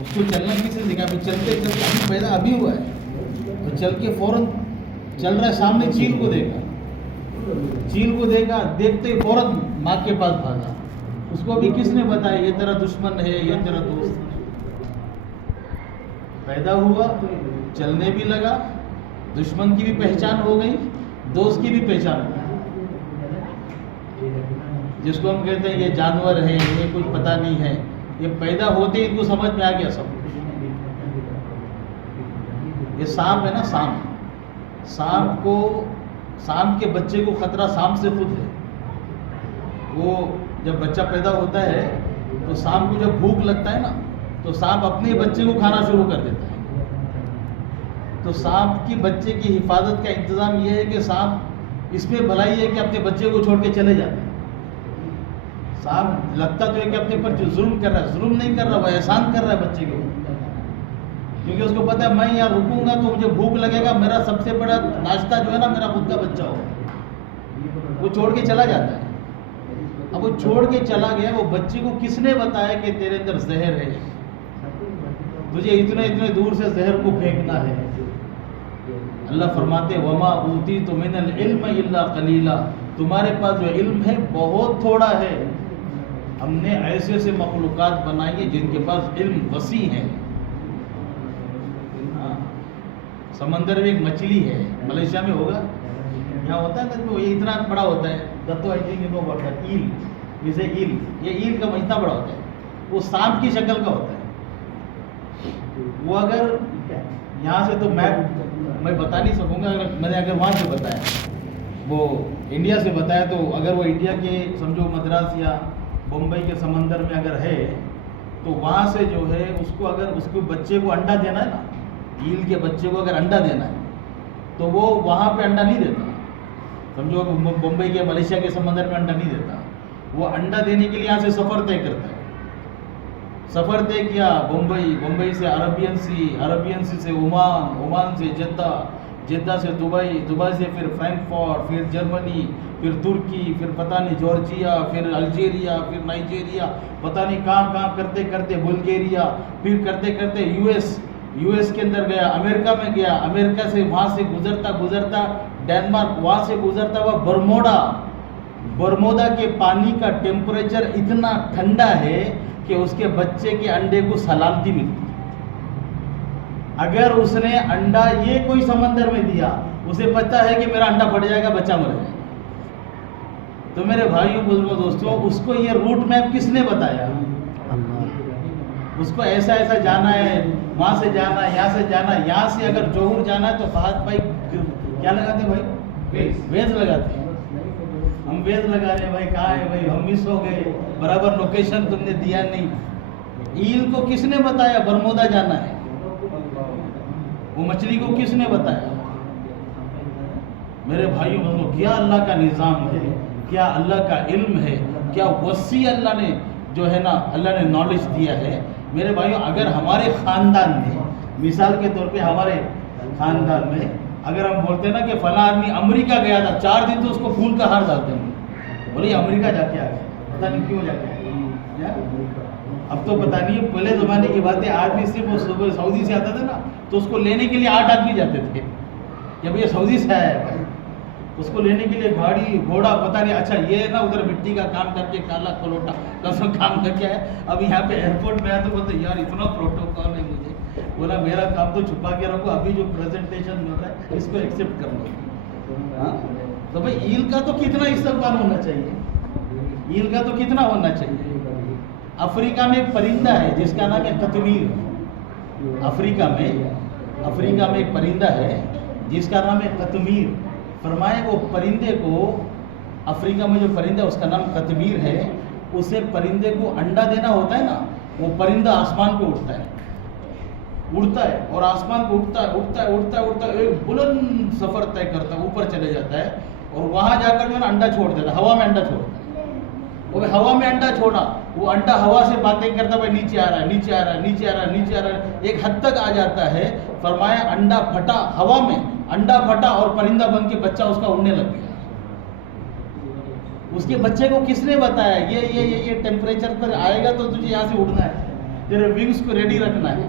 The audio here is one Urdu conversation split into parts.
اس کو چلنا کسی نے سکھایا؟ چلتے چلتے ابھی پیدا ابھی ہوا ہے تو چل کے فوراً چل رہا ہے، سامنے چیل کو دیکھا، چیل کو دیکھا، دیکھتے ہی فوراً ماں کے پاس بھاگا. اس کو بھی کس نے بتایا یہ تیرا دشمن ہے، یہ تیرا دوست ہے؟ پیدا ہوا، چلنے بھی لگا، دشمن کی بھی پہچان ہو گئی، دوست کی بھی پہچان ہو گئی. جس کو ہم کہتے ہیں یہ جانور ہے، یہ کچھ پتہ نہیں ہے، یہ پیدا ہوتے ہی ان کو سمجھ میں آ گیا سب. یہ سانپ ہے نا، سانپ کے بچے کو خطرہ سانپ سے خود ہے. وہ جب بچہ پیدا ہوتا ہے تو سانپ کو جب بھوک لگتا ہے نا تو سانپ اپنے بچے کو کھانا شروع کر دیتا ہے. تو سانپ کی بچے کی حفاظت کا انتظام یہ ہے کہ سانپ اس میں بھلائی ہے کہ اپنے بچے کو چھوڑ کے چلے جاتے ہیں. سانپ لگتا تو ہے کہ اپنے پر جو ظلم کر رہا ہے، ظلم نہیں کر رہا، وہ احسان کر رہا ہے بچے کے اوپر، کیونکہ اس کو پتا ہے میں یہاں رکوں گا تو مجھے بھوک لگے گا، میرا سب سے بڑا ناشتہ جو ہے نا میرا خود کا بچہ ہوگا. وہ چھوڑ کے چلا جاتا ہے. اب وہ چھوڑ کے چلا گیا، وہ بچے کو کس نے بتایا کہ تیرے اندر زہر ہے، تجھے اتنے دور سے زہر کو پھینکنا ہے؟ اللہ فرماتے وما اوتیت من العلم الا قلیلا، تمہارے پاس جو علم ہے بہت تھوڑا ہے. ہم نے ایسے مخلوقات بنائی ہیں جن کے پاس علم وسیع ہے. سمندر میں ایک مچھلی ہے، ملیشیا میں ہوگا، یہاں ہوتا ہے نا، یہ اتنا بڑا ہوتا ہے، دتو آئی تھنک نو بڑا ایل، جسے ایل، یہ ایل کا اتنا بڑا ہوتا ہے، وہ سانپ کی شکل کا ہوتا ہے. وہ اگر یہاں سے تو میں بتا نہیں سکوں گا، میں نے اگر وہاں سے بتایا، وہ انڈیا سے بتایا، تو اگر وہ انڈیا کے سمجھو مدراس یا بمبئی کے سمندر میں اگر ہے تو وہاں سے جو ہے اس کو اگر اس کو بچے کو انڈا دینا ہے نا، ایل کے بچے کو اگر انڈا دینا ہے تو وہ وہاں پہ انڈا نہیں دیتا. سمجھو بمبئی کے ملیشیا کے سمندر میں انڈا نہیں دیتا. وہ انڈا دینے کے لیے یہاں سے سفر طے کرتا ہے. سفر طے کیا بمبئی سے عربین سی سے عمان سے جدہ سے دبئی سے پھر فرینکفورٹ، پھر جرمنی، پھر ترکی، پھر پتہ نہیں جارجیا، پھر الجیریا، پھر نائجیریا، پتہ نہیں کہاں کرتے کرتے بلگیریا، پھر کرتے یو ایس کے اندر گیا، امریکہ میں گیا، امریکہ سے وہاں سے گزرتا ڈینمارک، وہاں سے گزرتا ہوا برمودا کے پانی کا ٹیمپریچر اتنا ٹھنڈا ہے کہ اس کے بچے کے انڈے کو سلامتی ملتی. اگر اس نے انڈا یہ کوئی سمندر میں دیا، اسے پتہ ہے کہ میرا انڈا پھٹ جائے گا، بچہ مر جائے گا. تو میرے بھائیوں بزرگوں دوستوں، اس کو یہ روٹ میپ کس نے بتایا؟ اس کو ایسا جانا ہے، وہاں سے جانا ہے، یہاں سے جانا ہے. یہاں سے اگر جوہر جانا ہے تو فہد بھائی کیا لگاتے ہیں بھائی؟ ویز لگاتے ہیں. ہم ویز لگا رہے ہیں بھائی، کہاں ہے بھائی، ہم مس ہو گئے، برابر لوکیشن تم نے دیا نہیں. ایل کو کس نے بتایا برمودا جانا ہے؟ وہ مچھلی کو کس نے بتایا؟ میرے بھائیوں بہنوں، کیا اللہ کا نظام ہے، کیا اللہ کا علم ہے، کیا وسیع اللہ نے جو ہے نا اللہ نے نالج دیا ہے. میرے بھائیوں، اگر ہمارے خاندان میں، مثال کے طور پہ ہمارے خاندان میں اگر ہم بولتے ہیں نا کہ فلاں آدمی امریکہ گیا تھا 4 دن، تو اس کو پھول کا ہار ڈالتے ہیں. بولے امریکہ جا کے آ گیا، پتہ نہیں کیوں جا کے آ گیا. اب تو پتہ نہیں، پہلے زمانے کی بات ہے، آدمی صرف صبح سعودی سے آتا تھا نا تو اس کو لینے کے لیے 8 آدمی جاتے تھے کہ بھئی سعودی سے آیا ہے بھائی. اس کو لینے کے لیے گاڑی گھوڑا پتہ نہیں. اچھا یہ نا ادھر مٹی کا کام کر کے کالا کلوٹا کسم کام کر کے ہے. اب یہاں پہ ایئرپورٹ میں آیا تو بولتے یار اتنا پروٹوکول ہے مجھے. بولا میرا کام تو چھپا کے رکھو، ابھی جو پریزنٹیشن مل رہا ہے اس کو ایکسیپٹ کر لو. تو بھائی ایل کا تو کتنا استقبال ہونا چاہیے، ایل کا تو کتنا ہونا چاہیے. افریقہ میں ایک پرندہ ہے جس کا نام ہے قطمیر. افریقہ میں ایک پرندہ ہے جس کا نام ہے قطمیر. فرمائے وہ پرندے کو، افریقہ میں جو پرندہ اس کا نام قطمیر ہے، اسے پرندے کو انڈا دینا ہوتا ہے نا، وہ پرندہ آسمان پہ اڑتا ہے اور آسمان پہ اڑتا ہے ایک بلند سفر طے کرتا ہے، اوپر چلے جاتا ہے اور وہاں جا کر جو ہے نا انڈا چھوڑ دیتا ہے، ہوا میں انڈا چھوڑتا ہے. وہ ہوا میں انڈا چھوڑا، وہ انڈا ہوا سے باتیں کرتا ہے، نیچے آ رہا ہے، ایک حد تک آ جاتا ہے. فرمایا انڈا پھٹا، ہوا میں انڈا پھٹا اور پرندہ بن کے بچہ اس کا اڑنے لگ گیا. اس کے بچے کو کس نے بتایا یہ ٹیمپریچر پر آئے گا تو تجھے یہاں سے اڑنا ہے. تیرے ونگز کو ریڈی رکھنا ہے.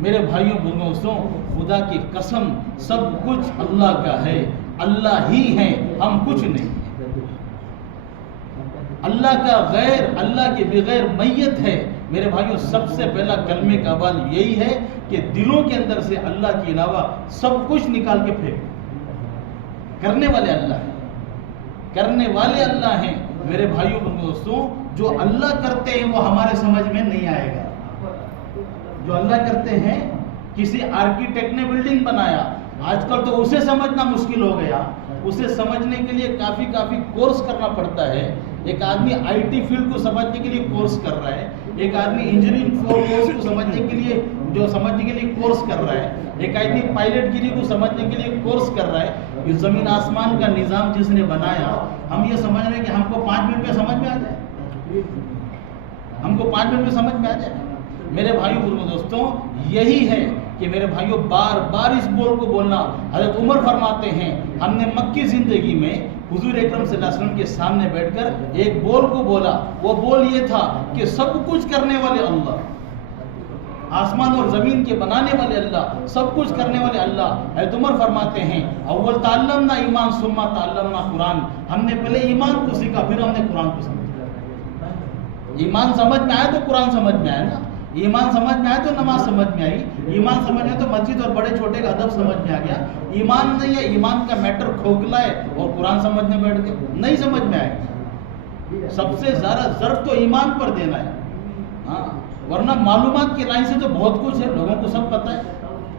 میرے بھائیوں دوستوں، خدا کی قسم سب کچھ اللہ کا ہے، اللہ ہی ہے، ہم کچھ نہیں. اللہ کا غیر، اللہ کے بغیر میت ہے. میرے بھائیوں سب سے پہلا کلمے کا بال یہی ہے کہ دلوں کے اندر سے اللہ کے علاوہ سب کچھ نکال کے پھینک. کرنے والے اللہ ہیں، کرنے والے اللہ ہیں. میرے بھائیوں دوستوں، جو اللہ کرتے ہیں وہ ہمارے سمجھ میں نہیں آئے گا. جو اللہ کرتے ہیں، کسی آرکیٹیکٹ نے بلڈنگ بنایا، آج کل تو اسے سمجھنا مشکل ہو گیا. اسے سمجھنے کے لیے کافی کورس کرنا پڑتا ہے. ایک آدمی آئی ٹی فیلڈ کو سمجھنے کے لیے کورس کر رہا ہے، ایک آدمی انجینئرنگ کورس کو سمجھنے کے لیے کورس کر رہا ہے، ایک آدمی پائلٹ گیری کو سمجھنے کے لیے کورس کر رہا ہے. یہ زمین آسمان کا نظام جس نے بنایا، ہم یہ سمجھ رہے ہیں کہ ہم کو 5 منٹ میں سمجھ میں آ جائے، ہم کو 5 منٹ میں سمجھ میں آ جائے. میرے بھائیوں دوستوں، یہی ہے کہ میرے بھائیوں بار بار اس بول کو بولنا. حضرت عمر فرماتے ہیں، ہم نے مکی زندگی میں حضور اکرم صلی اللہ علیہ وسلم کے سامنے بیٹھ کر ایک بول کو بولا. وہ بول یہ تھا کہ سب کچھ کرنے والے اللہ، آسمان اور زمین کے بنانے والے اللہ، سب کچھ کرنے والے اللہ. حضرت عمر فرماتے ہیں، اول تعلمنا ایمان ثم تعلمنا قرآن. ہم نے پہلے ایمان کو سیکھا، پھر ہم نے قرآن کو سمجھا. ایمان سمجھ میں آیا تو قرآن سمجھ میں آیا نا. ایمان سمجھ میں آیا تو نماز سمجھ میں آئی. ایمان سمجھ میں تو مسجد اور بڑے چھوٹے کا ادب سمجھ میں آ گیا. ایمان نہیں ہے، ایمان کا میٹر کھوکھلا ہے اور قرآن سمجھنے بیٹھ گئے، نہیں سمجھ میں آئے. سب سے زیادہ ضرب تو ایمان پر دینا ہے. ہاں، ورنہ معلومات کی لائن سے تو بہت کچھ ہے، لوگوں کو سب پتہ ہے.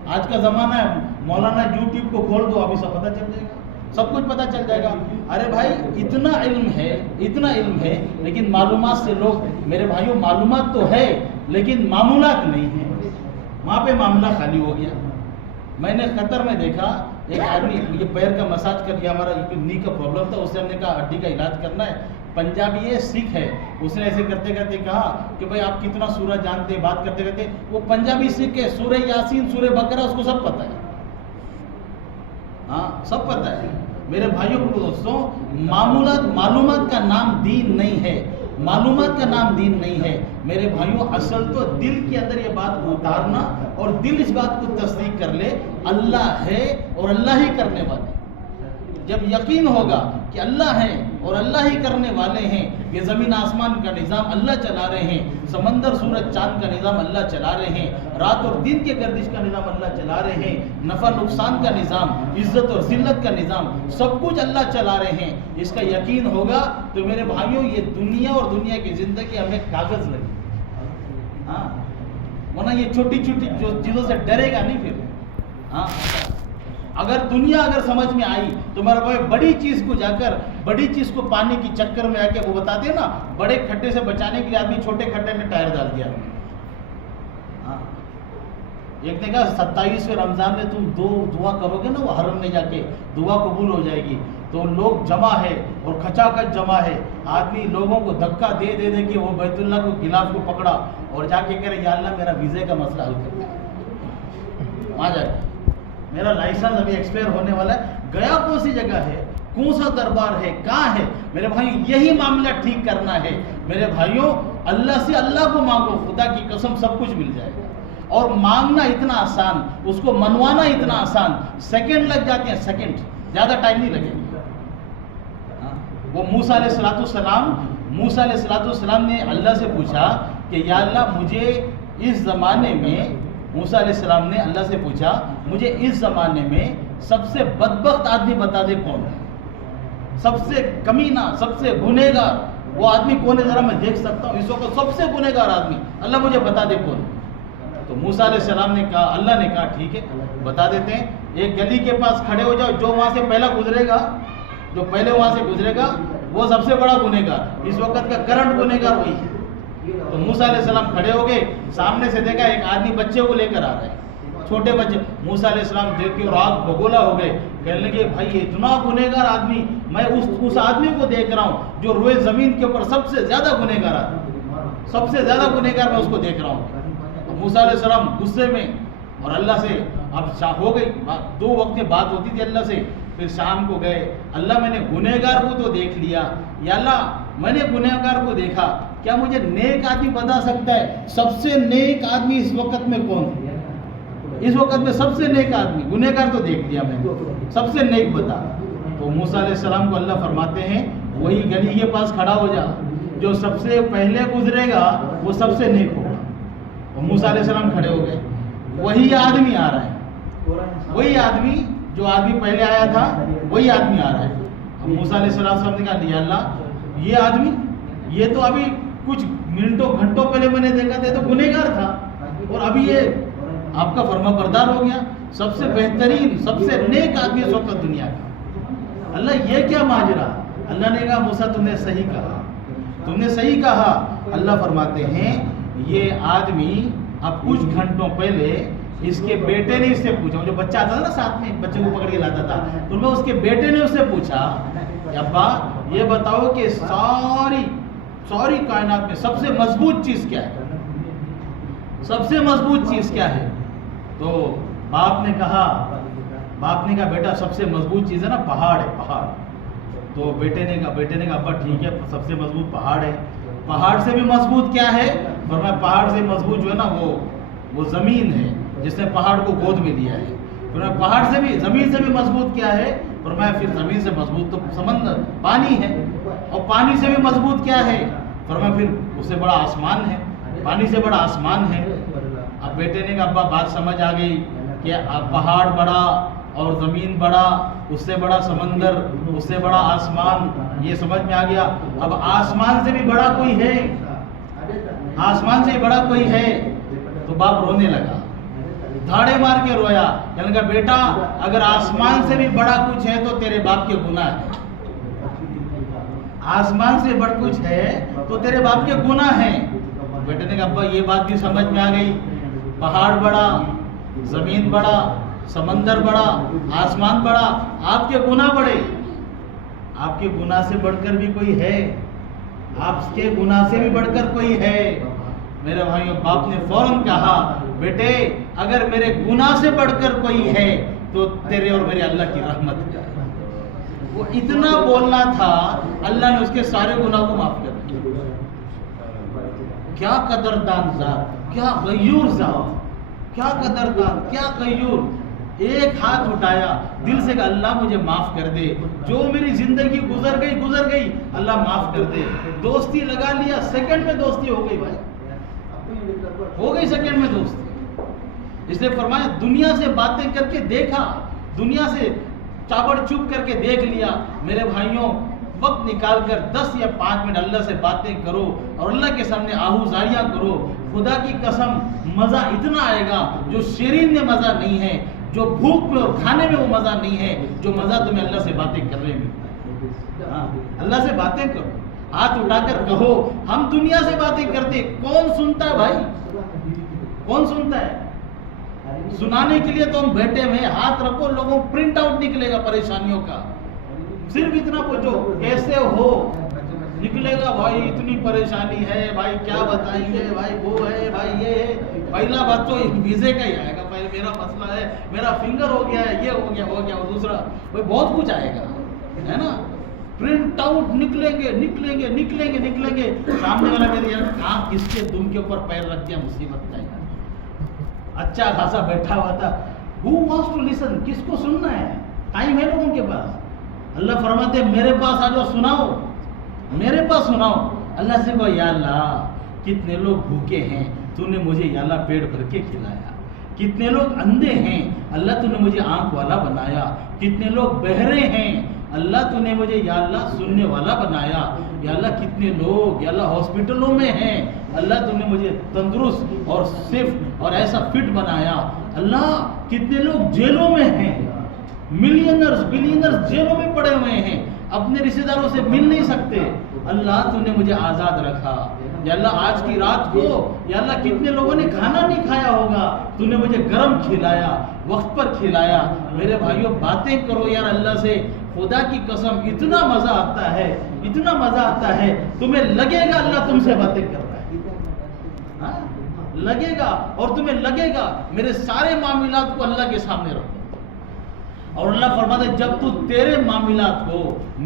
آج کا زمانہ ہے، مولانا یوٹیوب کو کھول دو، ابھی سب پتہ چل جائے گا، سب کچھ پتہ چل جائے گا. ارے بھائی اتنا علم ہے لیکن معلومات سے لوگ، میرے بھائیوں معلومات تو ہے لیکن معمولات نہیں ہیں. وہاں پہ معاملہ خالی ہو گیا. میں نے قطر میں دیکھا ایک آدمی، یہ پیر کا مساج کر لیا، ہمارا نی کا پرابلم تھا، اس سے ہم نے کہا ہڈی کا علاج کرنا ہے. پنجابی ہے، سکھ ہے. اس نے ایسے کرتے کرتے کہا کہ بھائی آپ کتنا سورہ جانتے ہیں. بات کرتے کرتے وہ پنجابی سکھ ہے، سورہ یاسین، سورہ بقرہ اس کو سب پتہ ہے. ہاں سب پتہ ہے. میرے بھائیوں کو دوستوں، معلومات کا نام دین نہیں ہے، معلومات کا نام دین نہیں ہے. میرے بھائیوں اصل تو دل کے اندر یہ بات اتارنا اور دل اس بات کو تصدیق کر لے اللہ ہے اور اللہ ہی کرنے والے. جب یقین ہوگا کہ اللہ ہے اور اللہ ہی کرنے والے ہیں، یہ زمین آسمان کا نظام اللہ چلا رہے ہیں، سمندر سورج چاند کا نظام اللہ چلا رہے ہیں، رات اور دن کے گردش کا نظام اللہ چلا رہے ہیں، نفع نقصان کا نظام، عزت اور ذلت کا نظام، سب کچھ اللہ چلا رہے ہیں. اس کا یقین ہوگا تو میرے بھائیوں یہ دنیا اور دنیا کی زندگی ہمیں کاغذ لگے. ہاں، ورنہ یہ چھوٹی چھوٹی جو چیزوں سے ڈرے گا نہیں پھر. ہاں، اگر دنیا سمجھ میں آئی تو میرا بھائی بڑی چیز کو جا کر، بڑی چیز کو پانے کی چکر میں آ کے، وہ بتاتے ہیں نا بڑے کھڈے سے بچانے کے لیے آدمی چھوٹے کھڈے میں ٹائر ڈال دیا. ہاں، ایک نے کہا 27ویں رمضان میں تم 2 دعا کرو گے نا، وہ حرم میں جا کے دعا قبول ہو جائے گی. تو لوگ جمع ہے اور کھچا کھچ جمع ہے. آدمی لوگوں کو دھکا دے کے وہ بیت اللہ کو غلاف کو پکڑا اور جا کے کہہ رہے یا اللہ میرا ویزے کا مسئلہ حل کر دے. وہاں جا کے میرا لائسنس ابھی ایکسپائر ہونے والا ہے. گیا کون سی جگہ ہے، کون سا دربار ہے، کہاں ہے؟ میرے بھائی یہی معاملہ ٹھیک کرنا ہے. میرے بھائیوں اللہ سے اللہ کو مانگو، خدا کی قسم سب کچھ مل جائے گا. اور مانگنا اتنا آسان، اس کو منوانا اتنا آسان، سیکنڈ لگ جاتے ہیں، سیکنڈ، زیادہ ٹائم نہیں لگے. وہ موسیٰ علیہ السلام نے اللہ سے پوچھا کہ یا اللہ مجھے اس زمانے میں، موسیٰ علیہ السلام نے اللہ سے پوچھا مجھے اس زمانے میں سب سے بدبخت آدمی بتا دے کون ہے، سب سے کمینہ، سب سے گنہگار وہ آدمی کون ہے، ذرا میں دیکھ سکتا ہوں اس وقت سب سے گنہگار آدمی، اللہ مجھے بتا دے کون ہے. تو موسیٰ علیہ السلام نے کہا، اللہ نے کہا ٹھیک ہے بتا دیتے ہیں. ایک گلی کے پاس کھڑے ہو جاؤ، جو وہاں سے پہلا گزرے گا، جو پہلے وہاں سے گزرے گا وہ سب سے بڑا گنہگار، اس وقت کا کرنٹ گنہگار وہی ہے. تو موسیٰ علیہ السلام کھڑے ہو گئے، سامنے سے دیکھا ایک آدمی بچے کو لے کر آ رہا ہے، چھوٹے بچے. موسیٰ علیہ السلام دیکھ کے اور آگ بگولا ہو گئے، کہنے لگے بھائی اتنا گنہگار آدمی، میں اس آدمی کو دیکھ رہا ہوں جو روئے زمین کے اوپر سب سے زیادہ گنہگار آدمی، سب سے زیادہ گنہگار میں اس کو دیکھ رہا ہوں. موسیٰ علیہ السلام غصے میں اور اللہ سے، اب شام ہو گئی، 2 وقت میں بات ہوتی تھی اللہ سے. پھر شام کو گئے، اللہ میں نے گنہگار کو تو دیکھ لیا، یا اللہ میں نے گنہگار کو دیکھا، کیا مجھے نیک آدمی بتا سکتا ہے سب سے نیک آدمی اس وقت میں کون ہے؟ اس وقت میں سب سے نیک آدمی، گنہگار تو دیکھ لیا میں نے، سب سے نیک بتا. تو موسیٰ علیہ السلام کو اللہ فرماتے ہیں وہی گلی کے پاس کھڑا ہو جا، جو سب سے پہلے گزرے گا وہ سب سے نیک ہوگا. اور موسیٰ علیہ السلام کھڑے ہو گئے، وہی آدمی آ رہا ہے، وہی آدمی جو آدمی پہلے آیا تھا وہی آدمی آ رہا ہے. اب موسیٰ علیہ السلام نے کہا یا اللہ یہ آدمی، یہ تو ابھی کچھ منٹوں گھنٹوں پہلے میں نے دیکھا تھا تو گنہگار تھا، اور ابھی یہ آپ کا فرما بردار ہو گیا، سب سے بہترین سب سے نیک آدمی اس وقت دنیا کا. اللہ یہ کیا ماجرا؟ اللہ نے کہا موسیٰ تم نے صحیح کہا، تم نے صحیح کہا. اللہ فرماتے ہیں یہ آدمی اب کچھ گھنٹوں پہلے اس کے بیٹے نے اس سے پوچھا، جو بچہ آتا تھا نا ساتھ میں بچے کو پکڑ کے لاتا تھا، تو میں اس کے بیٹے نے اس سے پوچھا ابا یہ بتاؤ کہ ساری کائنات میں سب سے مضبوط چیز کیا ہے؟ سب سے مضبوط چیز کیا ہے؟ تو باپ نے کہا بیٹا سب سے مضبوط چیز ہے نا پہاڑ ہے، پہاڑ. تو بیٹے نے کہا ابا ٹھیک ہے سب سے مضبوط پہاڑ ہے. پہاڑ سے بھی مضبوط کیا ہے؟ فرمایا پہاڑ سے مضبوط جو ہے نا وہ زمین ہے جس نے پہاڑ کو گود میں لیا ہے. فرمایا پہاڑ سے بھی زمین سے بھی مضبوط کیا ہے؟ فرمایا پھر زمین سے مضبوط تو سمندر پانی ہے. اور پانی سے بھی مضبوط کیا ہے؟ فرمایا پھر اس سے بڑا آسمان ہے، پانی سے بڑا آسمان ہے. اب بیٹے نے کہا ابا بات سمجھ آ گئی کہ پہاڑ بڑا اور زمین بڑا، اس سے بڑا سمندر، اس سے بڑا آسمان، یہ سمجھ میں آ گیا. اب آسمان سے بھی بڑا کوئی ہے، آسمان سے بڑا کوئی ہے. تو باپ رونے لگا، دھاڑے مار کے رویا، کہنے لگا بیٹا اگر آسمان سے بھی بڑا کچھ ہے تو تیرے باپ کے گناہ ہے. آسمان سے بڑا کچھ ہے تو تیرے باپ کے گناہ ہیں. بیٹے نے کہا ابا یہ بات بھی سمجھ میں آ گئی، پہاڑ بڑا، زمین بڑا، سمندر بڑا، آسمان بڑا، آپ کے گناہ بڑے. آپ کے گناہ سے بڑھ کر بھی کوئی ہے، آپ کے گناہ سے بھی بڑھ کر کوئی ہے. میرے بھائیوں باپ نے فوراً کہا بیٹے اگر میرے گناہ سے بڑھ کر کوئی ہے تو تیرے اور میرے اللہ کی رحمت ہے. وہ اتنا بولنا تھا، اللہ نے اس کے سارے گناہ کو معاف کر دیا. کیا قدردان ذات، کیا غیور ذات، کیا قدردان، کیا غیور. ایک ہاتھ اٹھایا دل سے کہ اللہ مجھے معاف کر دے، جو میری زندگی گزر گئی اللہ معاف کر دے. دوستی لگا لیا، سیکنڈ میں دوستی ہو گئی بھائی، ہو گئی سیکنڈ میں دوستی. اس لیے فرمایا دنیا سے باتیں کر کے دیکھا، دنیا سے چابڑ چوب کر کے دیکھ لیا. میرے بھائیوں وقت نکال کر 10 یا 5 منٹ اللہ سے باتیں کرو اور اللہ کے سامنے آہوزاریاں کرو. خدا کی قسم مزہ اتنا آئے گا جو شیرین میں مزہ نہیں ہے، جو بھوک میں اور کھانے میں وہ مزہ نہیں ہے جو مزہ تمہیں اللہ سے باتیں کرنے میں. اللہ سے باتیں کرو، ہاتھ اٹھا کر کہو ہم دنیا سے باتیں کرتے، کون سنتا ہے بھائی؟ کون سنتا ہے؟ سنانے کے لیے تو ہم بیٹھے ہوئے، ہاتھ رکھو لوگوں پرنٹ آؤٹ نکلے گا پریشانیوں کا. صرف اتنا پوچھو کیسے ہو، نکلے گا بھائی اتنی پریشانی ہے، بھائی کیا بتائیں گے، بھائی وہ ہے، بھائی یہ ہے. پہلا بات تو ویزے کا ہی آئے گا، بھائی میرا مسئلہ ہے، میرا فنگر ہو گیا ہے، یہ ہو گیا اور دوسرا بھائی بہت کچھ آئے گا، ہے نا. پرنٹ آؤٹ نکلیں گے. سامنے والا میرے یار کہاں کس کے دم کے اوپر پیر رکھ دیا، مصیبت کا. اچھا خاصا بیٹھا ہوا تھا. Who wants to listen؟ کس کو سننا ہے؟ ٹائم ہے لوگوں کے پاس. اللہ فرماتے ہیں میرے پاس آ جاؤ، سناؤ، میرے پاس سناؤ. اللہ سے کہو یا اللہ کتنے لوگ بھوکے ہیں، تو نے مجھے یا اللہ پیٹ بھر کے کھلایا. کتنے لوگ اندھے ہیں، اللہ تو نے مجھے آنکھ والا بنایا. کتنے لوگ بہرے ہیں، اللہ تو نے مجھے یا اللہ سننے والا بنایا. یا اللہ کتنے لوگ یا اللہ ہاسپٹلوں میں ہیں، اللہ تو نے مجھے تندرست اور صرف اور ایسا فٹ بنایا. اللہ کتنے لوگ جیلوں میں ہیں، ملینرز بلینرز جیلوں میں پڑے ہوئے ہیں، اپنے رشتہ داروں سے مل نہیں سکتے. اللہ تو نے مجھے آزاد رکھا. یا اللہ آج کی رات کو یا اللہ کتنے لوگوں نے کھانا نہیں کھایا ہوگا، تو نے مجھے گرم کھلایا، وقت پر کھلایا. میرے بھائیوں باتیں کرو یار اللہ سے. خدا کی قسم اتنا مزہ آتا ہے، اتنا مزہ آتا ہے، تمہیں لگے گا اللہ تم سے باتیں کر رہا ہے، لگے گا. اور تمہیں لگے گا میرے سارے معاملات کو اللہ کے سامنے رکھو. اور اللہ فرماتے جب تو تیرے معاملات کو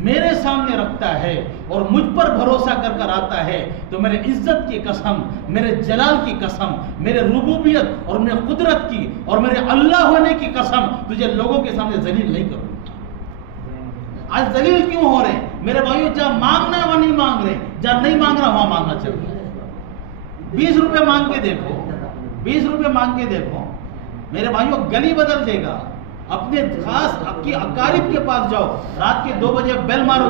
میرے سامنے رکھتا ہے اور مجھ پر بھروسہ کر کر آتا ہے تو میرے عزت کی قسم، میرے جلال کی قسم، میرے ربوبیت اور میرے قدرت کی اور میرے اللہ ہونے کی قسم تجھے لوگوں کے سامنے ذلیل نہیں کروں۔ آج ذلیل کیوں ہو رہے ہیں میرے بھائیو؟ جہاں مانگنا ہے وہاں نہیں مانگ رہے، جہاں نہیں مانگ رہا وہاں مانگنا چاہیے۔ 20 روپے مانگ کے دیکھو، 20 روپے مانگ کے دیکھو میرے بھائیو، گلی بدل دے گا۔ اپنے خاص اقارب کے پاس جاؤ، رات کے 2 بجے بیل مارو،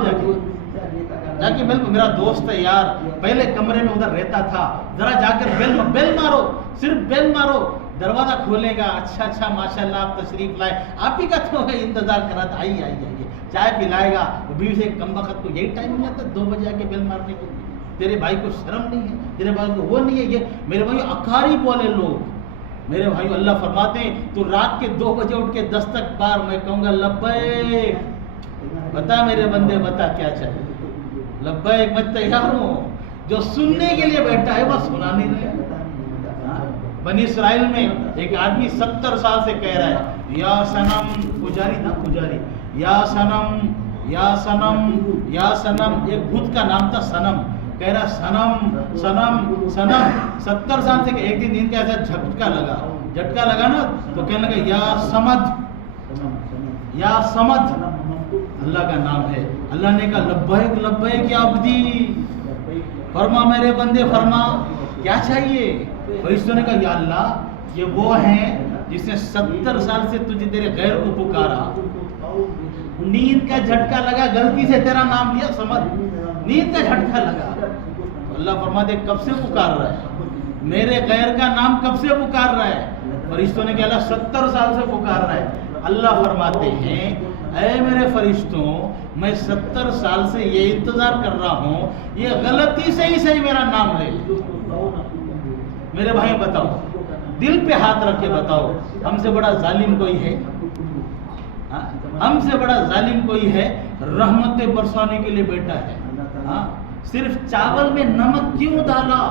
جا کے بیل، میرا دوست ہے یار، پہلے کمرے میں ادھر رہتا تھا، ذرا جا کر بیل مارو، صرف بیل مارو، دروازہ کھولے گا، اچھا ماشاءاللہ آپ تشریف لائے، آپ ہی کا تو انتظار کرا تھا، آئیے چائے پلائے گا۔ بیوی سے کم وقت کو یہی ٹائم ملا تھا 2 بجے آ کے بیل مارنے کے لیے؟ تیرے بھائی کو شرم نہیں ہے؟ تیرے بھائی کو وہ نہیں ہے؟ یہ میرے بھائی اقارب والے لوگ، میرے بھائی اللہ فرماتے ہیں تو رات کے 2 بجے اٹھ کے دستک بار میں کہوں گا لبیک، بتا میرے بندے بتا کیا چاہیے، لبیک میں تیار ہوں۔ جو سننے کے لیے بیٹھا ہے وہ سنا نہیں رہے۔ بنی اسرائیل میں ایک آدمی 70 سال سے کہہ رہا ہے یا صنم، پجاری تھا، پجاری، یا صنم یا صنم یا صنم، ایک بت کا نام تھا صنم، کہہ رہا صنم صنم صنم 70 سال سے۔ ایک دن نیند کا ایسا جھٹکا لگا نا تو کہنے لگا یا سمد، یا سمد اللہ کا نام ہے۔ اللہ نے کہا لبیک لبیک یا عبدی، فرما میرے بندے فرما کیا چاہیے؟ فرشتوں نے کہا یا اللہ یہ وہ ہیں جس نے 70 سال سے تجھے تیرے غیر کو پکارا، نیند کا جھٹکا لگا، غلطی سے تیرا نام لیا، سمجھ، نیند کا جھٹکا لگا۔ اللہ فرماتے کب سے پکار رہا ہے میرے غیر کا نام، کب سے پکار رہا ہے؟ فرشتوں نے کہا اللہ 70 سال سے پکار رہا ہے۔ اللہ فرماتے ہیں اے میرے فرشتوں، میں 70 سال سے یہ انتظار کر رہا ہوں، یہ غلطی سے ہی صحیح میرا نام لے لے۔ میرے بھائی بتاؤ، دل پہ ہاتھ رکھ کے بتاؤ، ہم سے بڑا ظالم کوئی ہے؟ ہم سے بڑا ظالم کوئی ہے؟ رحمتیں برسانے کے لیے بیٹا ہے، صرف چاول میں نمک کیوں ڈالا،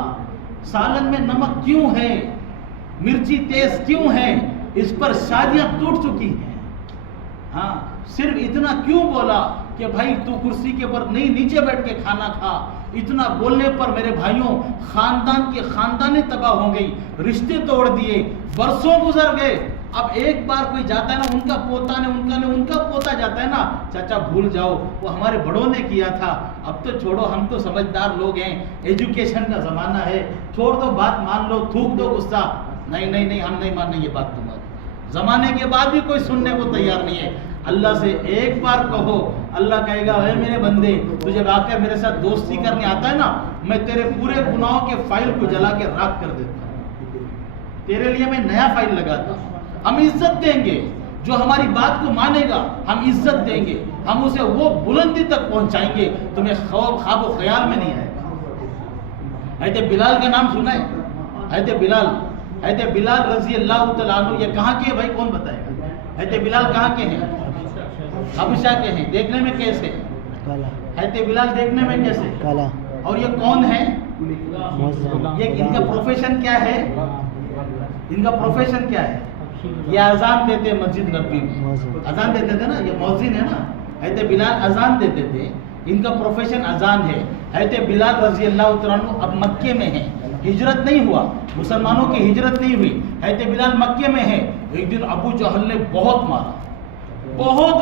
سالن میں نمک کیوں ہے، مرچی تیز کیوں ہے، اس پر شادیاں ٹوٹ چکی ہیں۔ صرف اتنا کیوں بولا کہ بھائی تو کرسی کے پر نہیں، نیچے بیٹھ کے کھانا کھا۔ اتنا بولنے پر میرے بھائیوں خاندان کے خاندانیں تباہ ہو گئی، رشتے توڑ دیے، برسوں گزر گئے۔ اب ایک بار کوئی جاتا ہے نا، ان کا پوتا نے ان کا پوتا جاتا ہے نا، چاچا بھول جاؤ وہ ہمارے بڑوں نے کیا تھا، اب تو چھوڑو، ہم تو سمجھدار لوگ ہیں، ایجوکیشن کا زمانہ ہے، چھوڑ دو بات، مان لو، تھوک دو غصہ۔ نہیں ہم نہیں مانیں یہ بات تمہاری۔ زمانے کے بعد بھی کوئی سننے کو تیار نہیں ہے۔ اللہ سے ایک بار کہو، اللہ کہے گا اے میرے بندے تجھے واقعہ میرے ساتھ دوستی کرنے آتا ہے نا، میں تیرے پورے گناہوں کے فائل کو جلا کے راکھ کر دیتا ہوں، تیرے لیے میں نیا فائل لگاتا ہوں۔ ہم عزت دیں گے، جو ہماری بات کو مانے گا ہم عزت دیں گے، ہم اسے وہ بلندی تک پہنچائیں گے تمہیں خواب و خیال میں نہیں آئے گا۔ حضرت بلال کا نام سنا ہے؟ حضرت بلال رضی اللہ تعالیٰ عنہ، یہ کہاں کے بھائی کون بتائے گا؟ حضرت بلال کہاں کے ہیں؟ حبشہ کے ہیں۔ دیکھنے میں کیسے؟ حضرت بلال دیکھنے میں کیسے؟ اور یہ کون ہے؟ یہ ان کا پروفیشن کیا ہے؟ ان کا پروفیشن کیا ہے؟ یہ اذان دیتے مسجد نبوی میں، اذان دیتے تھے نا، یہ مؤذن ہے نا۔ حضرت بلال اذان دیتے تھے، ان کا پروفیشن اذان ہے۔ حضرت بلال رضی اللہ تعالیٰ عنہ اب مکے میں ہیں، ہجرت نہیں ہوا، مسلمانوں کی ہجرت نہیں ہوئی، حضرت بلال مکے میں ہیں۔ ایک دن ابو جہل نے بہت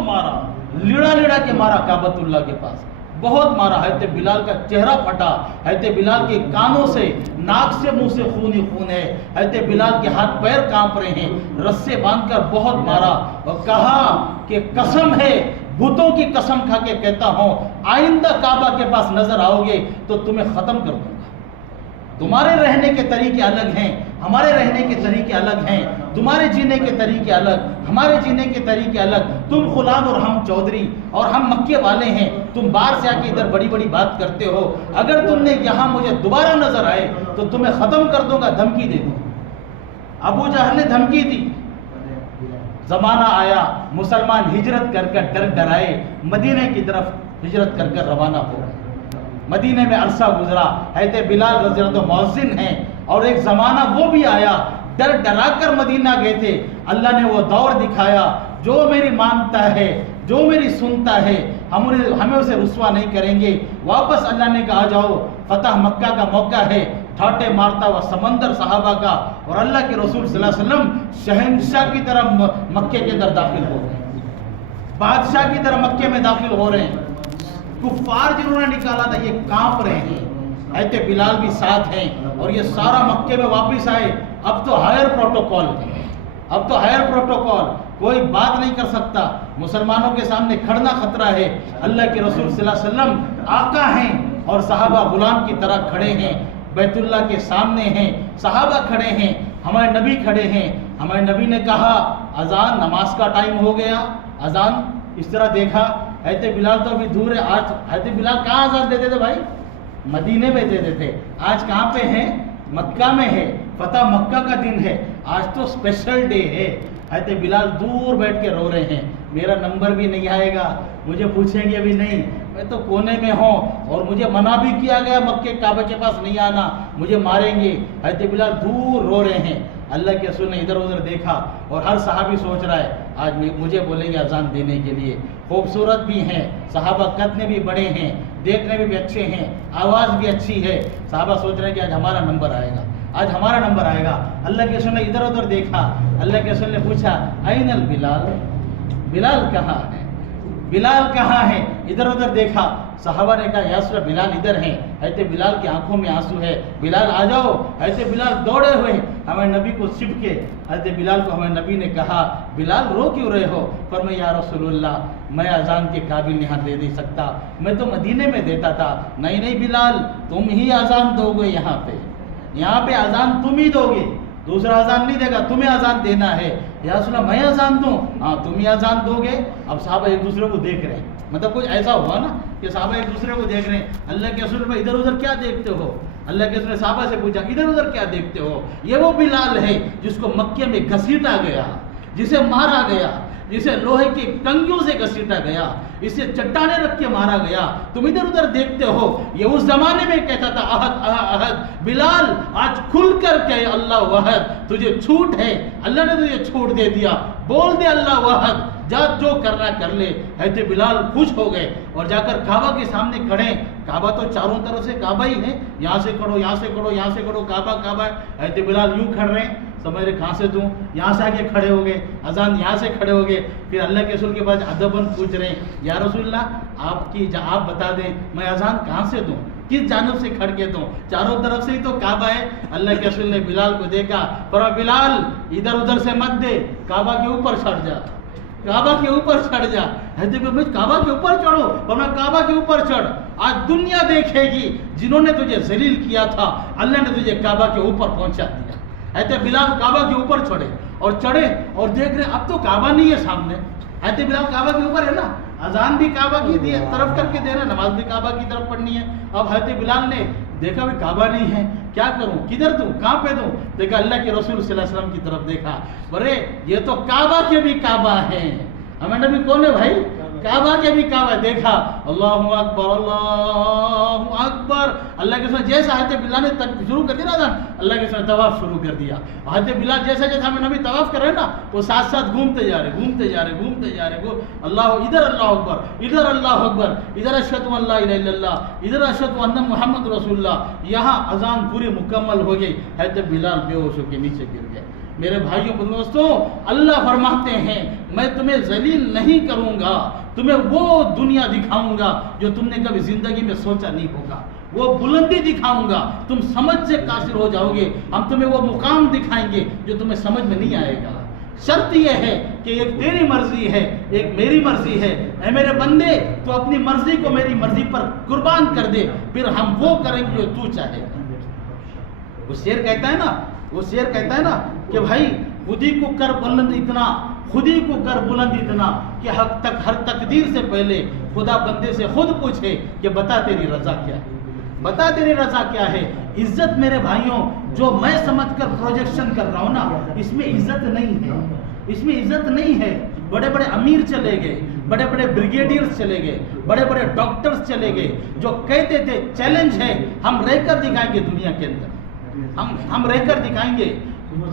مارا، لڑا کے مارا کعبۃ اللہ کے پاس، بہت مارا۔ حضرت بلال کا چہرہ پھٹا، حضرت بلال کے کانوں سے، ناک سے، منہ سے خون ہی خون ہے۔ حضرت بلال کے ہاتھ پیر کانپ رہے ہیں، رسے باندھ کر بہت مارا اور کہا کہ قسم ہے، بتوں کی قسم کھا کے کہتا ہوں، آئندہ کعبہ کے پاس نظر آؤ گے تو تمہیں ختم کر دوں گا۔ تمہارے رہنے کے طریقے الگ ہیں، ہمارے رہنے کے طریقے الگ ہیں، تمہارے جینے کے طریقے الگ، ہمارے جینے کے طریقے الگ۔ تم غلام اور ہم چودھری اور ہم مکے والے ہیں، تم باہر سے آ کے ادھر بڑی بڑی بات کرتے ہو، اگر تم نے یہاں مجھے دوبارہ نظر آئے تو تمہیں ختم کر دوں گا، دھمکی دے دوں۔ ابو جہل نے دھمکی دی۔ زمانہ آیا، مسلمان ہجرت کر کر ڈرائے مدینے کی طرف ہجرت کر کر روانہ ہو گئے۔ مدینے میں عرصہ گزرا، حضرت بلال رضی اللہ عنہ مؤذن ہیں، اور ایک زمانہ وہ بھی آیا ڈرا کر مدینہ گئے تھے، اللہ نے وہ دور دکھایا جو میری مانتا ہے جو میری سنتا ہے ہمیں اسے رسوا نہیں کریں گے. واپس اللہ نے کہا جاؤ فتح مکہ کا موقع ہے. ٹھاٹے مارتا ہوا سمندر صحابہ کا اور اللہ کے رسول صلی اللہ علیہ وسلم شہنشاہ کی طرح مکے کے اندر داخل ہو رہے ہیں, بادشاہ کی طرح مکے میں داخل ہو رہے ہیں. کفار جنہوں نے نکالا تھا یہ کانپ رہے ہیں. حضرت بلال بھی ساتھ ہیں اور یہ سارا مکے میں واپس آئے. اب تو ہائر پروٹوکول ہے, اب تو ہائر پروٹوکول, کوئی بات نہیں کر سکتا. مسلمانوں کے سامنے کھڑنا خطرہ ہے. اللہ کے رسول صلی اللہ علیہ وسلم آقا ہیں اور صحابہ غلام کی طرح کھڑے ہیں. بیت اللہ کے سامنے ہیں, صحابہ کھڑے ہیں, ہمارے نبی کھڑے ہیں. ہمارے نبی نے کہا اذان, نماز کا ٹائم ہو گیا, اذان. اس طرح دیکھا حضرت بلال تو ابھی دور ہے. آج حضرت بلال کہاں اذان دیتے تھے بھائی؟ مدینے میں دیتے تھے. آج کہاں پہ ہیں؟ مکہ میں ہے. فتح مکہ کا دن ہے. آج تو اسپیشل ڈے ہے. حضرت بلال دور بیٹھ کے رو رہے ہیں. میرا نمبر بھی نہیں آئے گا, مجھے پوچھیں گے بھی نہیں, میں تو کونے میں ہوں اور مجھے منع بھی کیا گیا مکے کعبہ کے پاس نہیں آنا, مجھے ماریں گے. حضرت بلال دور رو رہے ہیں. اللہ کے رسول نے ادھر ادھر دیکھا اور ہر صحابی سوچ رہا ہے آج مجھے بولیں گے اذان دینے کے لیے. خوبصورت بھی ہیں صحابہ, قد میں بھی بڑے ہیں, دیکھنے میں بھی اچھے ہیں, آواز بھی اچھی ہے. صحابہ سوچ رہے ہیں کہ آج ہمارا نمبر آئے گا, آج ہمارا نمبر آئے گا. اللہ کے رسول نے ادھر ادھر دیکھا. اللہ کے رسول نے پوچھا این البلال, بلال کہاں ہے, بلال کہاں ہے؟ ادھر ادھر دیکھا. صحابہ نے کہا یا رسول اللہ بلال ادھر ہیں. حضرت بلال کی آنکھوں میں آنسو ہے. بلال آ جاؤ. حضرت بلال دوڑے ہوئے ہمارے نبی کو چھپ کے. حضرت بلال کو ہمارے نبی نے کہا بلال رو کیوں رہے ہو؟ فرمایا یا رسول اللہ میں اذان کے قابل یہاں دے نہیں سکتا, میں تو مدینے میں دیتا تھا. نہیں نہیں بلال, تم ہی اذان دو گے یہاں پہ, یہاں پہ اذان تم ہی دو گے, دوسرا اذان نہیں دے گا, تمہیں اذان دینا ہے. یا رسول اللہ میں اذان دوں؟ ہاں تم ہی اذان دو گے. اب صحابہ ایک دوسرے کو دیکھ رہے ہیں, مطلب کچھ ایسا ہوا نا کہ صحابہ ایک دوسرے کو دیکھ رہے ہیں. اللہ کے رسول میں ادھر ادھر کیا دیکھتے ہو؟ اللہ کے رسول نے صحابہ سے پوچھا ادھر ادھر کیا دیکھتے ہو؟ یہ وہ بلال ہے جس کو مکے میں گھسیٹا گیا, جسے مارا گیا, جسے لوہے کی کنگیوں سے گھسیٹا گیا, اسے چٹانیں رکھ کے مارا گیا. تم ادھر ادھر دیکھتے ہو. یہ اس زمانے میں کہتا تھا احد احد. بلال آج کھل کر کہ اللہ وحد, تجھے چھوٹ ہے, اللہ نے تجھے چھوٹ دے دیا, بول دے اللہ وحد, جا جو کرنا کر لے. حضرت بلال خوش ہو گئے اور جا کر کعبہ کے سامنے کھڑے. کعبہ تو چاروں طرف سے کعبہ ہی ہے, یہاں سے کھڑو, یہاں سے کھڑو, یہاں سے کھڑو, کعبہ کعبہ ہے. حضرت بلال یوں کھڑ رہے ہیں, سمجھ رہے کہاں سے دوں, یہاں سے آگے کھڑے ہو گئے, اذان یہاں سے کھڑے ہو گئے. پھر اللہ کے رسول کے پاس ادباً پوچھ رہے ہیں یا رسول اللہ آپ بتا دیں میں اذان کہاں سے دوں, کس جانب سے کھڑ کے دوں, چاروں طرف سے ہی تو کعبہ ہے. اللہ کے رسول نے بلال کو دیکھا, فرمایا بلال ادھر ادھر سے مت دے, کعبہ کے اوپر چڑھ جا, کعبہ کے اوپر چڑھ جا. حضرت میں کعبہ کے اوپر چڑھو, فرمایا کعبہ کے اوپر چڑھ. آج دنیا دیکھے گی جنہوں نے تجھے ذلیل کیا تھا اللہ نے تجھے کعبہ کے اوپر پہنچا دیا. حضرت بلال کعبہ کے اوپر چڑھے اور دیکھ رہے اب تو کعبہ نہیں ہے سامنے. حضرت بلال کعبہ کے اوپر ہے نا, اذان بھی کعبہ کی طرف کر کے دے رہا, نماز بھی کعبہ کی طرف پڑھنی ہے. اب حضرت بلال نے دیکھا بھی کعبہ نہیں ہے, کیا کروں, کدھر دوں, کہاں پہ دوں؟ دیکھا اللہ کے رسول صلی اللہ علیہ وسلم کی طرف دیکھا, ارے یہ تو کعبہ کے بھی کعبہ ہیں. ہمیں نبی کون ہے بھائی؟ کعبہ کے بھی کعبہ. دیکھا اللہ اکبر اللہ اکبر. اللہ کے رسول جیسا حضرت بلال نے شروع کر دیا نا, اللہ کے رسول طواف شروع کر دیا. حضرت بلال جیسا جیسا ہمیں نبی طواف کر رہے ہیں نا, وہ ساتھ ساتھ گھومتے جا رہے. اللہ ادھر اللہ اکبر, ادھر اللہ اکبر, ادھر اشہد ان لا الہ الا اللہ, ادھر اشہد ان محمد رسول اللہ. یہاں اذان پوری مکمل ہو گئی. حضرت بلال بے ہوش ہو کے نیچے گر گئے. میرے بھائیوں دوستوں, اللہ فرماتے ہیں میں تمہیں ذلیل نہیں کروں گا, تمہیں وہ دنیا دکھاؤں گا جو تم نے کبھی زندگی میں سوچا نہیں ہوگا, وہ بلندی دکھاؤں گا, تم سمجھ سے قاصر ہو جاؤ گے. ہم تمہیں وہ مقام دکھائیں گے جو تمہیں سمجھ میں نہیں آئے گا. شرط یہ ہے کہ ایک تیری مرضی ہے, ایک میری مرضی ہے. اے میرے بندے تو اپنی مرضی کو میری مرضی پر قربان کر دے, پھر ہم وہ کریں گے جو تو چاہے. وہ شعر کہتا ہے نا کہ بھائی خودی کو کر بلند اتنا کہ ہر تقدیر سے پہلے خدا بندے سے خود پوچھے کہ بتا تیری رضا کیا ہے. عزت میرے بھائیوں جو میں سمجھ کر پروجیکشن کر رہا ہوں نا, اس میں عزت نہیں ہے. بڑے بڑے امیر چلے گئے, بڑے بڑے بریگیڈیئرز چلے گئے, بڑے بڑے ڈاکٹرز چلے گئے, جو کہتے تھے چیلنج ہے ہم رہ کر دکھائیں گے دنیا کے اندر, ہم رہ کر دکھائیں گے.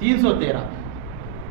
313।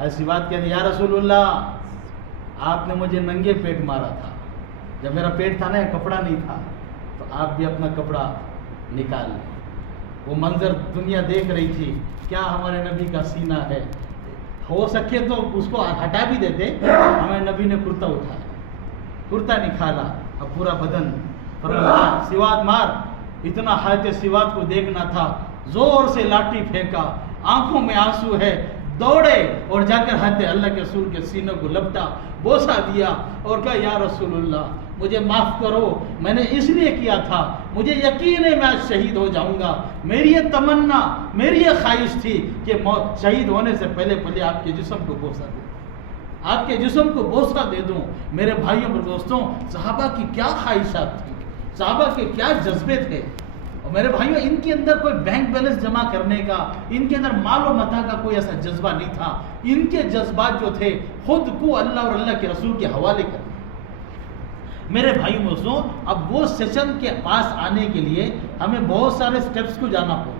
ایسی بات کہتے یا رسول اللہ آپ نے مجھے ننگے پیٹ مارا تھا، جب میرا پیٹ تھا نا کپڑا نہیں تھا، تو آپ بھی اپنا کپڑا نکال لیں۔ وہ منظر دنیا دیکھ رہی تھی، کیا ہمارے نبی کا سینہ ہے، ہو سکے تو اس کو ہٹا بھی دیتے، ہمارے نبی نے کرتا اٹھایا، کرتا نکالا، اب پورا بدن فرمایا سواد مار، اتنا حیات سواد کو دیکھنا تھا، زور سے لاٹھی پھینکا، آنکھوں میں آنسو ہے، دوڑے اور جا کر حضرت اللہ کے رسول کے سینوں کو لپٹا، بوسہ دیا اور کہا یا رسول اللہ مجھے معاف کرو، میں نے اس لیے کیا تھا، مجھے یقین ہے میں آج شہید ہو جاؤں گا، میری یہ تمنا، میری یہ خواہش تھی کہ شہید ہونے سے پہلے پہلے آپ کے جسم کو بوسہ دوں، آپ کے جسم کو بوسہ دے دوں۔ میرے بھائیوں اور دوستوں، صحابہ کی کیا خواہشات تھی، صحابہ کے کیا جذبے تھے، اور میرے بھائیوں ان کے اندر کوئی بینک بیلنس جمع کرنے کا، ان کے اندر مال و متاع کا کوئی ایسا جذبہ نہیں تھا، ان کے جذبات جو تھے خود کو اللہ اور اللہ کے رسول کے حوالے کرنے۔ میرے بھائیوں دوستوں، اب وہ سیشن کے پاس آنے کے لیے ہمیں بہت سارے سٹیپس کو جانا ہوگا،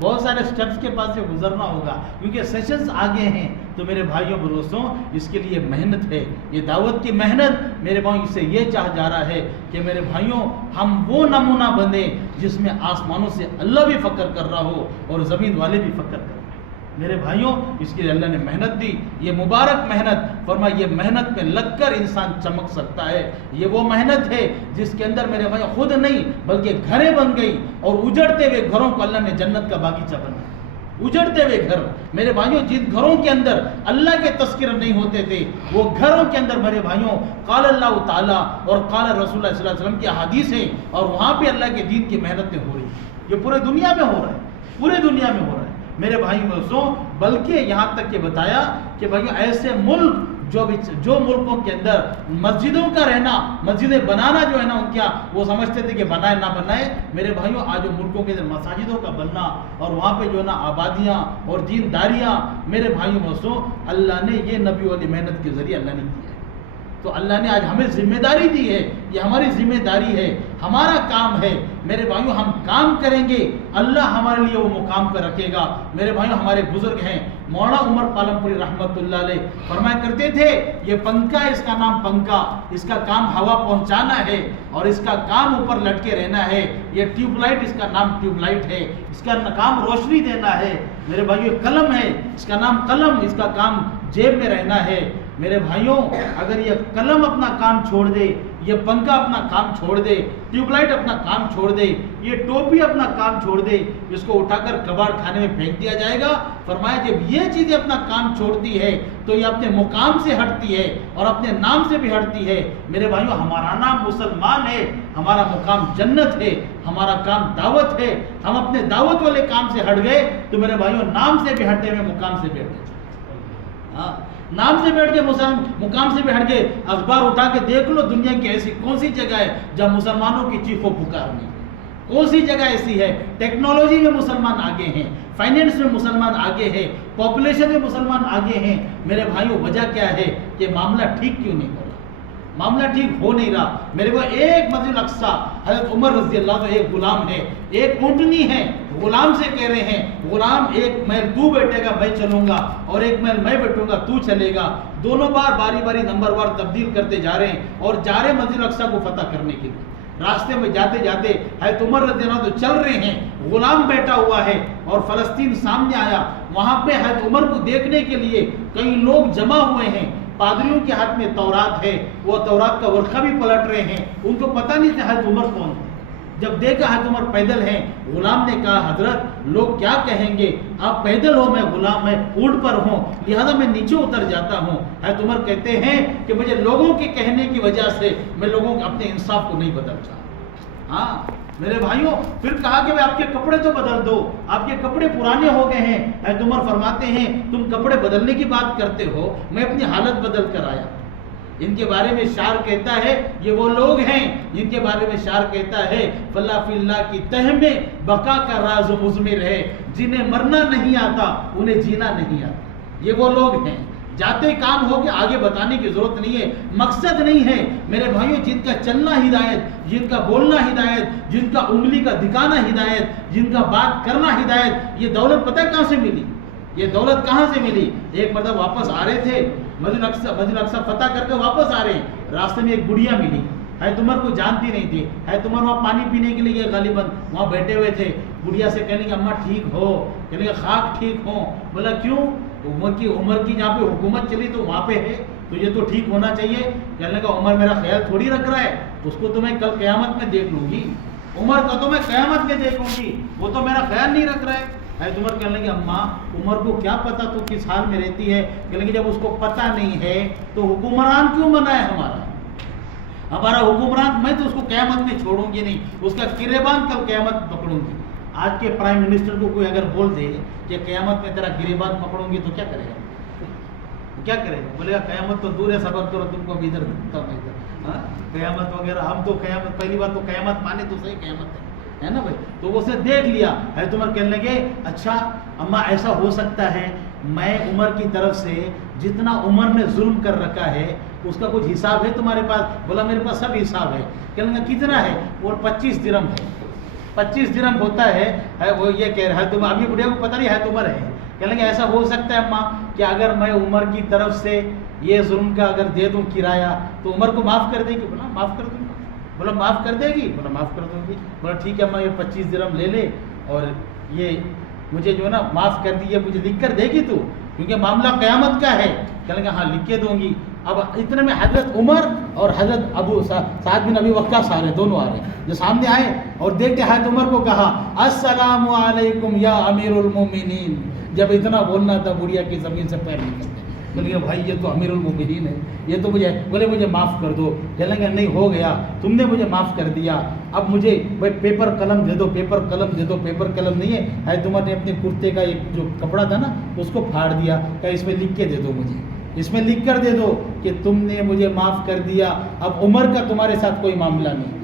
بہت سارے سٹیپس کے پاس سے گزرنا ہوگا، کیونکہ سیشنز آگے ہیں۔ تو میرے بھائیوں اور دوستوں، اس کے لیے محنت ہے، یہ دعوت کی محنت۔ میرے بھائیوں سے یہ چاہ جا رہا ہے کہ میرے بھائیوں ہم وہ نمونہ بنیں جس میں آسمانوں سے اللہ بھی فخر کر رہا ہو اور زمین والے بھی فخر کر رہے ہیں۔ میرے بھائیوں اس کے لیے اللہ نے محنت دی، یہ مبارک محنت، فرمایا یہ محنت میں لگ کر انسان چمک سکتا ہے۔ یہ وہ محنت ہے جس کے اندر میرے بھائیوں خود نہیں بلکہ گھریں بن گئی، اور اجڑتے ہوئے گھروں کو اللہ نے جنت کا باغیچہ بنایا۔ اجڑتے ہوئے گھر، میرے بھائیوں جن گھروں کے اندر اللہ کے تذکر نہیں ہوتے تھے، وہ گھروں کے اندر میرے بھائیوں قال اللہ تعالیٰ اور قال رسول اللہ صلی اللہ علیہ وسلم کی احادیث ہیں، اور وہاں پہ اللہ کے دین کی محنتیں ہو رہی ہیں۔ یہ پورے دنیا میں ہو رہا ہے، پورے دنیا میں ہو رہا ہے میرے بھائیوں دوستوں۔ بلکہ یہاں تک کہ بتایا کہ بھائیوں ایسے ملک جو ملکوں کے اندر مسجدوں کا رہنا، مسجدیں بنانا جو ہے نا ان کیا وہ سمجھتے تھے کہ بنائے نہ بنائے، میرے بھائیوں آج جو ملکوں کے اندر مساجدوں کا بننا اور وہاں پہ جو ہے نا آبادیاں اور دینداریاں، میرے بھائیوں دوستوں اللہ نے یہ نبی والی محنت کے ذریعے اللہ نے کیا ہے۔ تو اللہ نے آج ہمیں ذمہ داری دی ہے، یہ ہماری ذمہ داری ہے، ہمارا کام ہے میرے بھائیوں، ہم کام کریں گے اللہ ہمارے لیے وہ مقام پہ رکھے گا۔ میرے بھائیوں ہمارے بزرگ ہیں مولانا عمر پالم پوری رحمت اللہ علیہ فرمایا کرتے تھے یہ پنکھا، اس کا نام پنکھا، اس کا کام ہوا پہنچانا ہے اور اس کا کام اوپر لٹکے رہنا ہے۔ یہ ٹیوب لائٹ، اس کا نام ٹیوب لائٹ ہے، اس کا کام روشنی دینا ہے۔ میرے بھائیوں قلم ہے، اس کا نام قلم، اس کا کام جیب میں رہنا ہے۔ میرے بھائیوں اگر یہ قلم اپنا کام چھوڑ دے، یہ پنکھا اپنا کام چھوڑ دے، ٹیوب لائٹ اپنا کام چھوڑ دے، یہ ٹوپی اپنا کام چھوڑ دے، اس کو اٹھا کر کباڑ خانے میں پھینک دیا جائے گا۔ فرمایا جب یہ چیزیں اپنا کام چھوڑتی ہے تو یہ اپنے مقام سے ہٹتی ہے اور اپنے نام سے بھی ہٹتی ہے۔ میرے بھائیوں ہمارا نام مسلمان ہے، ہمارا مقام جنت ہے، ہمارا کام دعوت ہے۔ ہم اپنے دعوت والے کام سے ہٹ گئے تو میرے بھائیوں نام سے بھی ہٹے ہوئے مقام سے بھی ہٹے، ہاں نام سے بیٹھ کے مقام سے بھی ہٹ گئے۔ اخبار اٹھا کے دیکھ لو دنیا کی ایسی کون سی جگہ ہے جہاں مسلمانوں کی چیخ و پکار نہیں، کون سی جگہ ایسی ہے؟ ٹیکنالوجی میں مسلمان آگے ہیں، فائنینس میں مسلمان آگے ہیں، پاپولیشن میں مسلمان آگے ہیں۔ میرے بھائیوں وجہ کیا ہے کہ معاملہ ٹھیک کیوں نہیں ہو رہا، معاملہ ٹھیک ہو نہیں رہا۔ میرے کو ایک مسجد اقصیٰ حضرت عمر رضی اللہ عنہ ایک غلام ہے، ایک اونٹنی ہے، غلام سے کہہ رہے ہیں غلام ایک میل تو بیٹھے گا میں چلوں گا اور ایک میل میں بیٹھوں گا تو چلے گا۔ دونوں بار باری باری نمبر وار تبدیل کرتے جا رہے ہیں اور جا رہے مسجد اقصیٰ کو فتح کرنے کے لیے۔ راستے میں جاتے جاتے حضرت عمر رضی اللہ عنہ تو چل رہے ہیں، غلام بیٹھا ہوا ہے اور فلسطین سامنے آیا۔ وہاں پہ حضرت عمر کو دیکھنے کے لیے کئی لوگ جمع ہوئے ہیں، پادریوں کے ہاتھ میں تورات ہے، وہ تورات کا ورقہ بھی پلٹ رہے ہیں، ان کو پتہ نہیں تھا حضرت عمر کون ہے۔ جب دیکھا حضرت عمر پیدل ہیں، غلام نے کہا حضرت لوگ کیا کہیں گے، آپ پیدل ہو، میں غلام میں اونٹ پر ہوں، لہذا میں نیچے اتر جاتا ہوں۔ حضرت عمر کہتے ہیں کہ مجھے لوگوں کے کہنے کی وجہ سے میں لوگوں کے اپنے انصاف کو نہیں بدلتا۔ ہاں میرے بھائیوں پھر کہا کہ آپ کے کپڑے تو بدل دو، آپ کے کپڑے پرانے ہو گئے ہیں۔ حضرت عمر فرماتے ہیں تم کپڑے بدلنے کی بات کرتے ہو، میں اپنی حالت بدل کر آیا۔ ان کے بارے میں شاعر کہتا ہے یہ وہ لوگ ہیں جن کے بارے میں شاعر کہتا ہے فلا فی اللہ کی تہ میں بقا کا راز مضمر ہے، جنہیں مرنا نہیں آتا انہیں جینا نہیں آتا۔ یہ وہ لوگ ہیں جاتے کام ہو کے آگے بتانے کی ضرورت نہیں ہے، مقصد نہیں ہے میرے بھائیوں، جن کا چلنا ہدایت، جن کا بولنا ہدایت، جن کا انگلی کا دکھانا ہدایت، جن کا بات کرنا ہدایت۔ یہ دولت پتہ کہاں سے ملی؟ یہ دولت کہاں سے ملی؟ ایک مرتبہ واپس آ رہے تھے، مسجد اقصی فتح کر کے واپس آ رہے ہیں، راستے میں ایک بڑھیا ملی، حضرت عمر کو جانتی نہیں تھی، حضرت عمر وہاں پانی پینے کے لیے غالباً وہاں بیٹھے ہوئے تھے، بڑھیا سے کہنے کہ اماں ٹھیک ہو، کہنے کہ خاک ٹھیک ہوں، بولا کیوں؟ عمر کی جہاں پہ حکومت چلی تو وہاں پہ ہے، تو یہ تو ٹھیک ہونا چاہیے۔ کہنے کا عمر میرا خیال تھوڑی رکھ رہا ہے، اس کو تو میں کل قیامت میں دیکھ لوں گی، عمر کا تو میں قیامت میں دیکھ لوں گی، وہ تو میرا خیال نہیں رکھ رہا ہے۔ حضرت عمر کہنے لگے اماں عمر کو کیا پتا تو کس حال میں رہتی ہے؟ کہنے لگے جب اس کو پتہ نہیں ہے تو حکمران کیوں بنا ہے ہمارا حکمران؟ میں تو اس کو قیامت میں چھوڑوں گی نہیں، اس کا گریبان کل قیامت پکڑوں گی۔ آج کے پرائم منسٹر کو کوئی اگر بول دے کہ قیامت میں تیرا گریبان پکڑوں گی تو کیا کرے گا؟ کیا کرے گا؟ بولے گا قیامت تو دور ہے، صبر کرو، تم کو ابھی ادھر قیامت وغیرہ، ہم تو قیامت، پہلی بات تو قیامت مانے تو صحیح قیامت ہے نا بھائی، تو اسے دیکھ لیا۔ حضرت عمر کہنے لگے اچھا اماں ایسا ہو سکتا ہے میں عمر کی طرف سے جتنا عمر نے ظلم کر رکھا ہے اس کا کچھ حساب ہے تمہارے پاس؟ بولا میرے پاس سب حساب ہے۔ کہنے لگا کتنا ہے؟ اور 25 درہم ہے، 25 درہم ہوتا ہے۔ وہ یہ کہہ رہا ہے تم ابھی بڑھیا کو پتہ نہیں ہے تو عمر ہے۔ کہنے لگے ایسا ہو سکتا ہے اماں کہ اگر میں عمر کی طرف سے یہ ظلم کا اگر دے دوں کرایہ تو عمر کو معاف کر دے گی؟ بولا معاف کر دوں گی۔ بولا معاف کر دے گی؟ بولا معاف کر دوں گی۔ بولا ٹھیک ہے اماں یہ 25 درہم لے لے اور یہ مجھے جو ہے نا معاف کر دی، یہ مجھے لکھ کر دے گی تو، کیونکہ معاملہ قیامت کا ہے۔ کہنے لگا ہاں لکھ کے دوں گی۔ اب اتنے میں حضرت عمر اور حضرت ابو سعد بن ابی وقاص آ رہے، دونوں آ رہے، جو سامنے آئے اور دیکھ کے حضرت عمر کو کہا السلام علیکم یا امیر المومنین۔ جب اتنا بولنا تھا بڑھیا کی زمین سے پیر نکلتے، بولے بھائی یہ تو امیر المومنین ہے، یہ تو مجھے معاف کر دو۔ کہنے لگا نہیں ہو گیا، تم نے مجھے معاف کر دیا، اب مجھے بھائی پیپر قلم دے دو، پیپر قلم دے دو۔ پیپر قلم نہیں ہے، حضرت عمر نے اپنے کرتے کا ایک جو کپڑا تھا نا اس کو پھاڑ دیا، کہ اس میں لکھ کے دے دو، مجھے اس میں لکھ کر دے دو کہ تم نے مجھے معاف کر دیا، اب عمر کا تمہارے ساتھ کوئی معاملہ نہیں،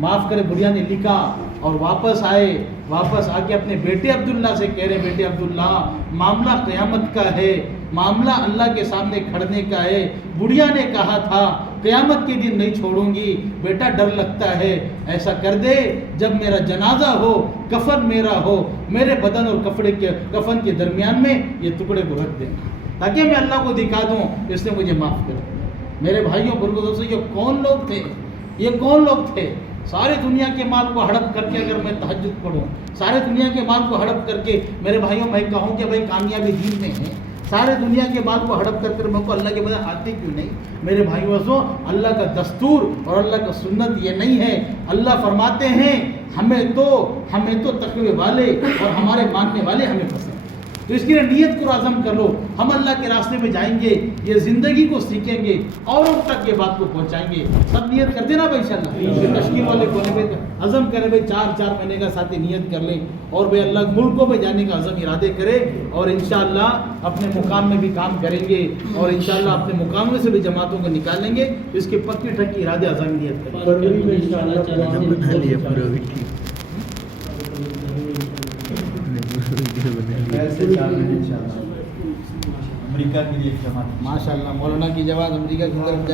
معاف کرے۔ بڑھیا نے لکھا اور واپس آئے، واپس آ کے اپنے بیٹے عبداللہ سے کہہ رہے بیٹے عبداللہ معاملہ قیامت کا ہے، معاملہ اللہ کے سامنے کھڑنے کا ہے۔ بڑھیا نے کہا تھا قیامت کے دن نہیں چھوڑوں گی، بیٹا ڈر لگتا ہے، ایسا کر دے جب میرا جنازہ ہو، کفن میرا ہو، میرے بدن اور کفن کے درمیان میں یہ ٹکڑے کو رکھ دینا تاکہ میں اللہ کو دکھا دوں اس نے مجھے معاف کر دیا۔ میرے بھائیوں بزرگوں، یہ کون لوگ تھے؟ یہ کون لوگ تھے؟ ساری دنیا کے مال کو ہڑپ کر کے اگر میں تہجد پڑھوں، سارے دنیا کے مال کو ہڑپ کر کے میرے بھائیوں میں کہوں کہ بھائی کامیابی دین میں ہے، سارے دنیا کے مال کو ہڑپ کر کر میں کو اللہ کے بدلے آتے کیوں نہیں؟ میرے بھائیوں اللہ کا دستور اور اللہ کا سنت یہ نہیں ہے۔ اللہ فرماتے ہیں ہمیں تو تقوی والے اور ہمارے ماننے والے ہمیں پسند، تو اس کے لیے نیت کو عزم کر لو، ہم اللہ کے راستے میں جائیں گے، یہ زندگی کو سیکھیں گے، اوروں تک یہ بات کو پہنچائیں گے۔ سب نیت کرتے نا بھائی انشاءاللہ، تشکیل والے بولے بھائی عزم کرے بھائی 4 مہینے کا ساتھی نیت کر لیں اور بھائی اللہ ملکوں میں جانے کا عزم ارادے کرے اور انشاءاللہ اپنے مقام میں بھی کام کریں گے اور انشاءاللہ اپنے مقام میں سے بھی جماعتوں کو نکالیں گے، اس کے پکی ٹھکی ارادے عزم نیت کریں امریکہ کے لیے جماعت ماشاءاللہ مولانا کی جماعت امریکہ کی طرف